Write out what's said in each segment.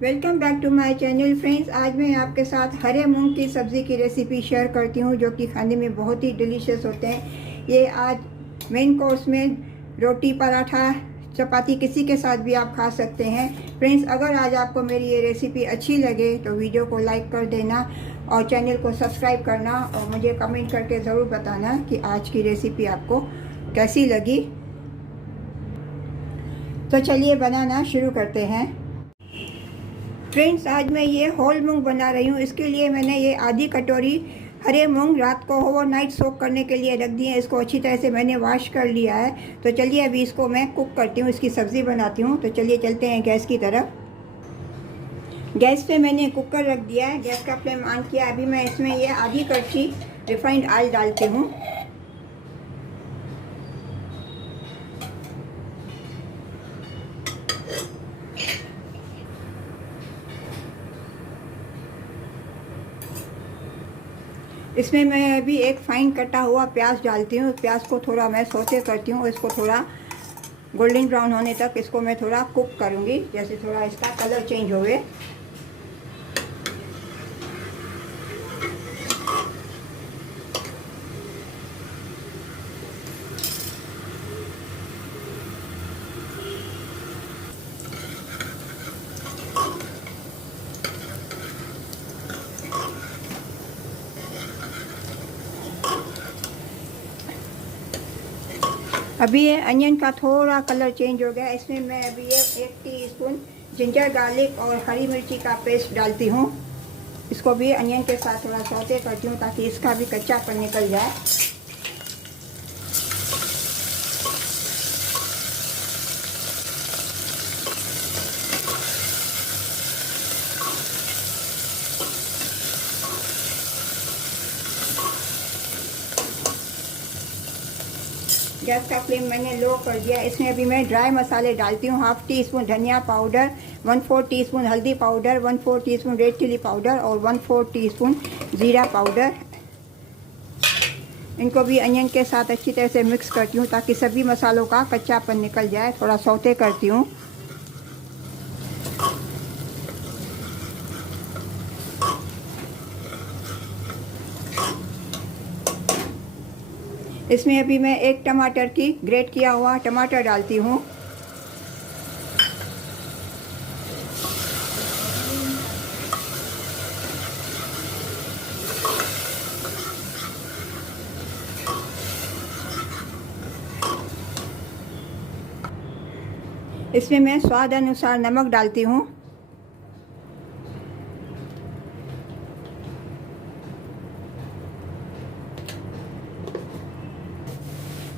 Welcome back to my channel friends. आज मैं आपके साथ हरे मूंग की सब्ज़ी की रेसिपी शेयर करती हूँ जो कि खाने में बहुत ही डिलीशियस होते हैं। ये आज मेन कोर्स में रोटी, पराठा, चपाती किसी के साथ भी आप खा सकते हैं। फ्रेंड्स, अगर आज आपको मेरी ये रेसिपी अच्छी लगे तो वीडियो को लाइक कर देना और चैनल को सब्सक्राइब करना और मुझे कमेंट करके ज़रूर बताना कि आज की रेसिपी आपको कैसी लगी। तो चलिए बनाना शुरू करते हैं। फ्रेंड्स, आज मैं ये होल मूंग बना रही हूँ। इसके लिए मैंने ये आधी कटोरी हरे मूंग रात को ओवरनाइट सोक करने के लिए रख दिए हैं। इसको अच्छी तरह से मैंने वॉश कर लिया है। तो चलिए अभी इसको मैं कुक करती हूँ, इसकी सब्ज़ी बनाती हूँ। तो चलिए चलते हैं गैस की तरफ। गैस पे मैंने कुकर रख दिया है, गैस का फ्लेम ऑन किया। अभी मैं इसमें ये आधी कड़छी रिफाइंड ऑयल डालती हूँ। इसमें मैं अभी एक फाइन कटा हुआ प्याज डालती हूँ। प्याज को थोड़ा मैं सौते करती हूँ। इसको थोड़ा गोल्डन ब्राउन होने तक इसको मैं थोड़ा कुक करूँगी, जैसे थोड़ा इसका कलर चेंज होवे। अभी ये अनियन का थोड़ा कलर चेंज हो गया। इसमें मैं अभी ये 1 टीस्पून जिंजर गार्लिक और हरी मिर्ची का पेस्ट डालती हूँ। इसको भी अनियन के साथ थोड़ा सौते करती हूँ ताकि इसका भी कच्चापन निकल जाए। गैस का फ्लेम मैंने लो कर दिया। इसमें अभी मैं ड्राई मसाले डालती हूँ। 1/2 टीस्पून धनिया पाउडर, 1/4 टीस्पून हल्दी powder, 1/4 teaspoon red chilli powder और 1/4 टीस्पून जीरा पाउडर। इनको भी अनियन के साथ अच्छी तरह से मिक्स करती हूँ ताकि सभी मसालों का कच्चापन निकल जाए। थोड़ा सौते करती हूँ। इसमें अभी मैं एक टमाटर की ग्रेट किया हुआ टमाटर डालती हूँ। इसमें मैं स्वाद अनुसार नमक डालती हूँ।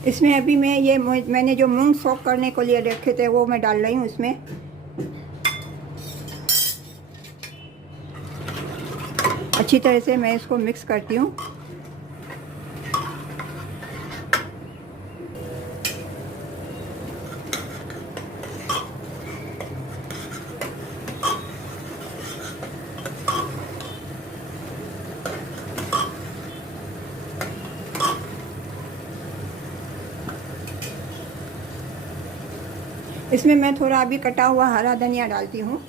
इसमें अभी मैं ये मैंने जो मूंग सोक करने को लिए रखे थे वो मैं डाल रही हूँ इसमें। अच्छी तरह से मैं इसको मिक्स करती हूँ। इसमें मैं थोड़ा अभी कटा हुआ हरा धनिया डालती हूँ।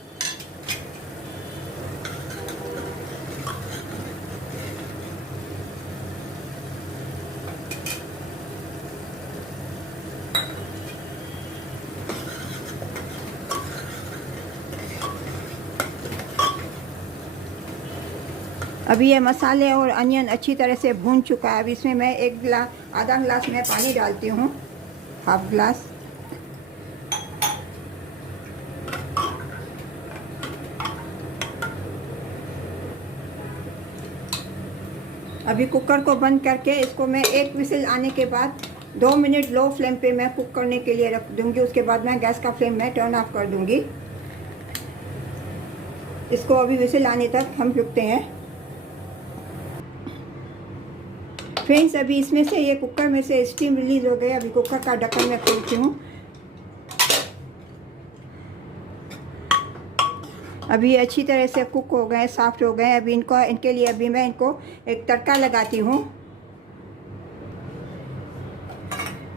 अभी ये मसाले और अनियन अच्छी तरह से भून चुका है। अभी इसमें मैं आधा गिलास में पानी डालती हूँ, 1/2 गिलास। अभी कुकर को बंद करके इसको मैं 1 विसिल आने के बाद 2 मिनट लो फ्लेम पे मैं कुक करने के लिए रख दूंगी। उसके बाद मैं गैस का फ्लेम में टर्न ऑफ कर दूंगी। इसको अभी विसिल आने तक हम रुकते हैं। फ्रेंड्स, अभी इसमें से ये कुकर में से स्टीम रिलीज हो गई। अभी कुकर का ढक्कन मैं खोलती हूँ। अभी अच्छी तरह से कुक हो गए, सॉफ्ट हो गए। अभी इनके लिए अभी मैं इनको एक तड़का लगाती हूँ।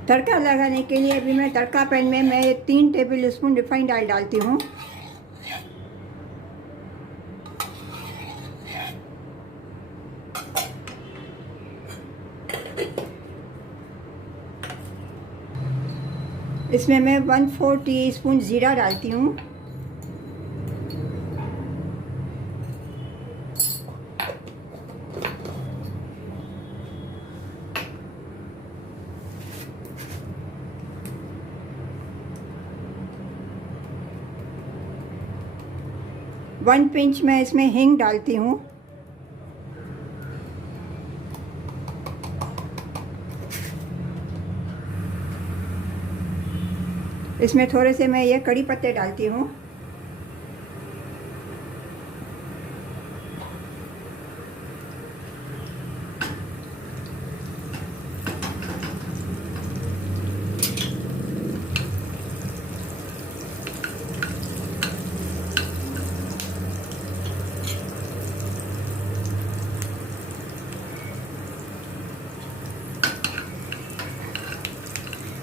तड़का लगाने के लिए अभी मैं तड़का पैन में 3 टेबल स्पून रिफाइंड ऑयल डालती हूँ। इसमें मैं 1/4 टीस्पून ज़ीरा डालती हूँ। वन पिंच मैं इसमें हींग डालती हूँ। इसमें थोड़े से मैं ये कड़ी पत्ते डालती हूँ।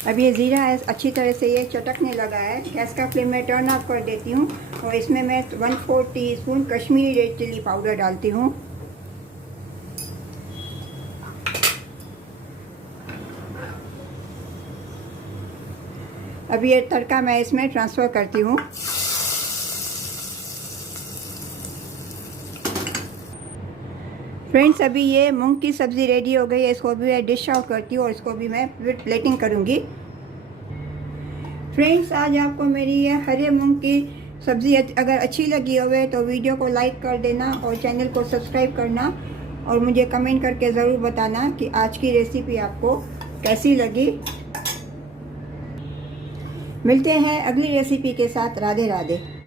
अब ये ज़ीरा अच्छी तरह से ये चटकने लगा है। गैस का फ्लेम मैं टर्न ऑफ कर देती हूँ और इसमें मैं 1/4 teaspoon Kashmiri red chilli powder डालती हूँ। अब ये तड़का मैं इसमें ट्रांसफ़र करती हूँ। फ्रेंड्स, अभी ये मूंग की सब्ज़ी रेडी हो गई है। इसको भी मैं डिश आउट करती हूँ और इसको भी मैं फिर प्लेटिंग करूँगी। फ्रेंड्स, आज आपको मेरी ये हरे मूंग की सब्ज़ी अगर अच्छी लगी होवे तो वीडियो को लाइक कर देना और चैनल को सब्सक्राइब करना और मुझे कमेंट करके ज़रूर बताना कि आज की रेसिपी आपको कैसी लगी। मिलते हैं अगली रेसिपी के साथ। राधे राधे।